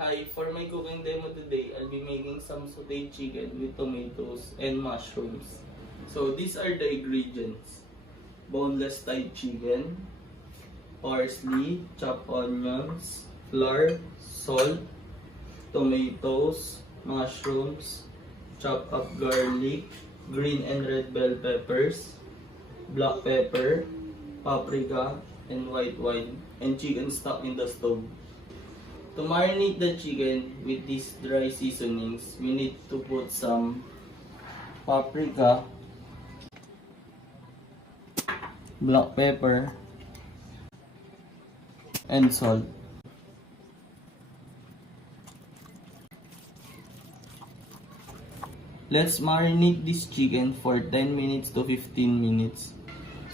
Hi, for my cooking demo today, I'll be making some sautéed chicken with tomatoes and mushrooms. So these are the ingredients: boneless thigh chicken, parsley, chopped onions, flour, salt, tomatoes, mushrooms, chopped up garlic, green and red bell peppers, black pepper, paprika, and white wine, and chicken stock in the stove. To marinate the chicken with these dry seasonings, we need to put some paprika, black pepper, and salt. Let's marinate this chicken for 10 minutes to 15 minutes.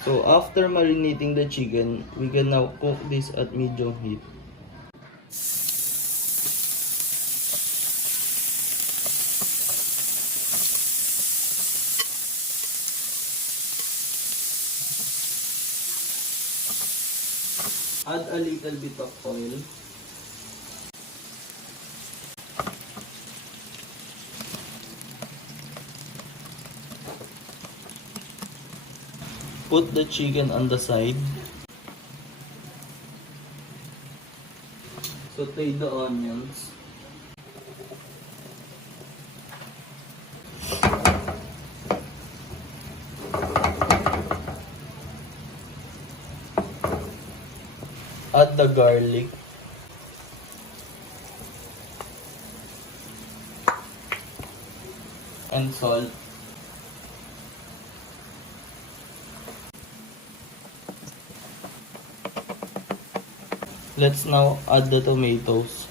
So after marinating the chicken, we can now cook this at medium heat. Add a little bit of oil. Put the chicken on the side. Saute the onions. Add the garlic. And salt. Let's now add the tomatoes.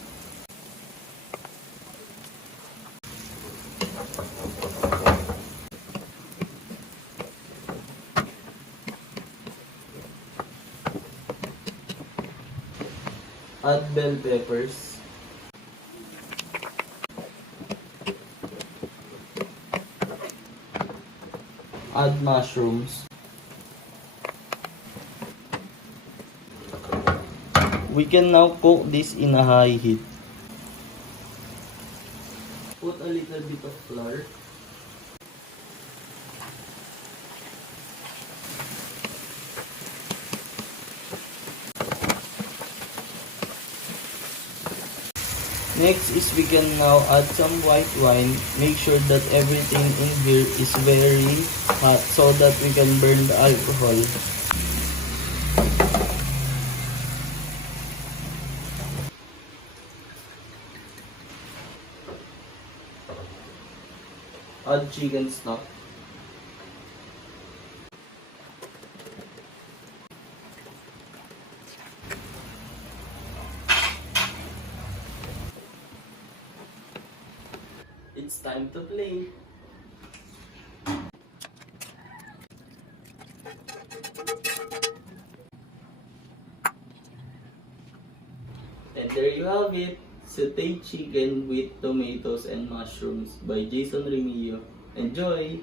Add bell peppers. Add mushrooms. We can now cook this in a high heat. Put a little bit of flour. Next is we can now add some white wine. Make sure that everything in here is very hot so that we can burn the alcohol. Add chicken stock. It's time to play. And there you have it. Sautéed chicken with tomatoes and mushrooms by Jason Remillo. Enjoy!